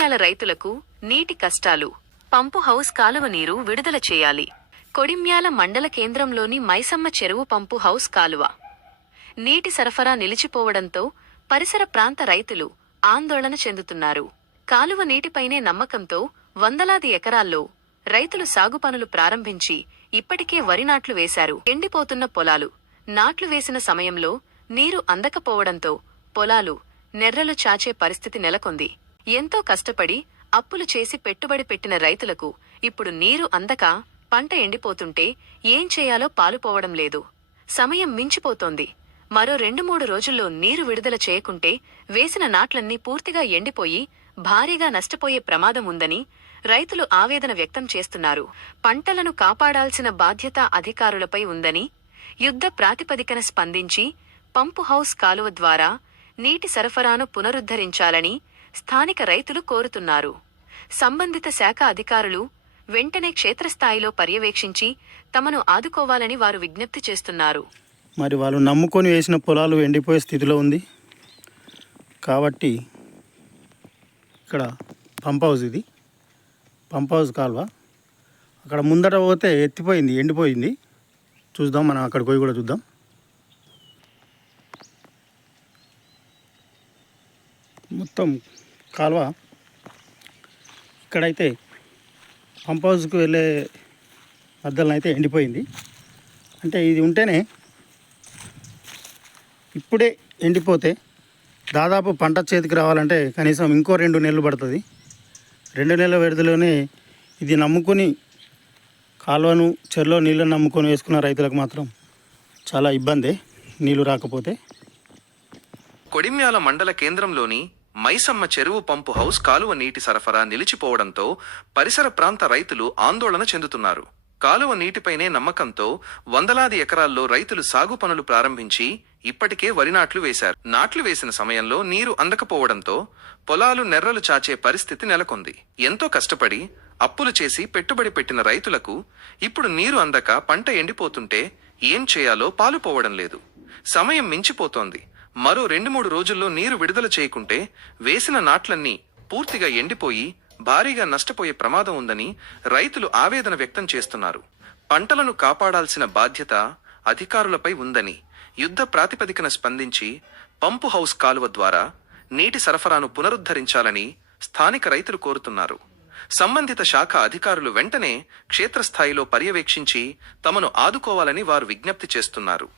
కొడిమ్యాల రైతులకు నీటి కష్టాలు. పంపు హౌస్ కాలువ నీరు విడుదల చేయాలి. కొడిమ్యాల మండల కేంద్రంలోని మైసమ్మ చెరువు పంపు హౌస్ కాలువ నీటి సరఫరా నిలిచిపోవడంతో పరిసర ప్రాంత రైతులు ఆందోళన చెందుతున్నారు. కాలువ నీటిపైనే నమ్మకంతో వందలాది ఎకరాల్లో రైతులు సాగు పనులు ప్రారంభించి ఇప్పటికే వరి నాట్లు వేశారు. ఎండిపోతున్న పొలాలు. నాట్లు వేసిన సమయంలో నీరు అందకపోవడంతో పొలాలు నెర్రలు చాచే పరిస్థితి నెలకొంది. ఎంతో కష్టపడి అప్పులు చేసి పెట్టుబడి పెట్టిన రైతులకు ఇప్పుడు నీరు అందక పంట ఎండిపోతుంటే ఏం చేయాలో పాలుపోవడం లేదు. సమయం మించిపోతోంది. మరో 2-3 రోజుల్లో నీరు విడుదల చేయకుంటే వేసిన నాట్లన్నీ పూర్తిగా ఎండిపోయి భారీగా నష్టపోయే ప్రమాదం ఉందని రైతులు ఆవేదన వ్యక్తం చేస్తున్నారు. పంటలను కాపాడాల్సిన బాధ్యత అధికారులపై ఉందని, యుద్ధ ప్రాతిపదికన స్పందించి పంపు హౌస్ కాలువ ద్వారా నీటి సరఫరాను పునరుద్ధరించాలని స్థానిక రైతులు కోరుతున్నారు. సంబంధిత శాఖ అధికారులు వెంటనే క్షేత్రస్థాయిలో పర్యవేక్షించి తమను ఆదుకోవాలని వారు విజ్ఞప్తి చేస్తున్నారు. మరి వాళ్ళు నమ్ముకొని వేసిన పొలాలు ఎండిపోయే స్థితిలో ఉంది కాబట్టి ఇక్కడ పంప్ హౌస్, ఇది పంప్ హౌస్ కాలువ. అక్కడ ముందట పోతే ఎత్తిపోయింది, ఎండిపోయింది. చూద్దాం, మనం అక్కడికి పోయి కూడా చూద్దాం. మొత్తం కాలువ ఇక్కడైతే పంప్ హౌస్కి వెళ్ళే మధ్యలో అయితే ఎండిపోయింది. అంటే ఇది ఉంటేనే ఇప్పుడే ఎండిపోతే దాదాపు పంట చేతికి రావాలంటే కనీసం ఇంకో 2 నెలలు పడుతుంది. 2 నెలల వ్యవధిలోనే ఇది నమ్ముకొని కాలువను, చెరువులో నీళ్ళను నమ్ముకొని వేసుకున్న రైతులకు మాత్రం చాలా ఇబ్బంది నీళ్లు రాకపోతే. కొడిమ్యాల మండల కేంద్రంలోని మైసమ్మ చెరువు పంపు హౌస్ కాలువ నీటి సరఫరా నిలిచిపోవడంతో పరిసర ప్రాంత రైతులు ఆందోళన చెందుతున్నారు. కాలువ నీటిపైనే నమ్మకంతో వందలాది ఎకరాల్లో రైతులు సాగు పనులు ప్రారంభించి ఇప్పటికే వరి నాట్లు వేశారు. నాట్లు వేసిన సమయంలో నీరు అందకపోవడంతో పొలాలు నెర్రలు చాచే పరిస్థితి నెలకొంది. ఎంతో కష్టపడి అప్పులు చేసి పెట్టుబడి పెట్టిన రైతులకు ఇప్పుడు నీరు అందక పంట ఎండిపోతుంటే ఏం చేయాలో పాలుపోవడం లేదు. సమయం మించిపోతోంది. మరో 2-3 రోజుల్లో నీరు విడుదల చేయకుంటే వేసిన నాట్లన్నీ పూర్తిగా ఎండిపోయి భారీగా నష్టపోయే ప్రమాదం ఉందని రైతులు ఆవేదన వ్యక్తం చేస్తున్నారు. పంటలను కాపాడాల్సిన బాధ్యత అధికారులపై ఉందని, యుద్ధ ప్రాతిపదికన స్పందించి పంపు హౌస్ కాలువ ద్వారా నీటి సరఫరాను పునరుద్ధరించాలని స్థానిక రైతులు కోరుతున్నారు. సంబంధిత శాఖ అధికారులు వెంటనే క్షేత్రస్థాయిలో పర్యవేక్షించి తమను ఆదుకోవాలని వారు విజ్ఞప్తి చేస్తున్నారు.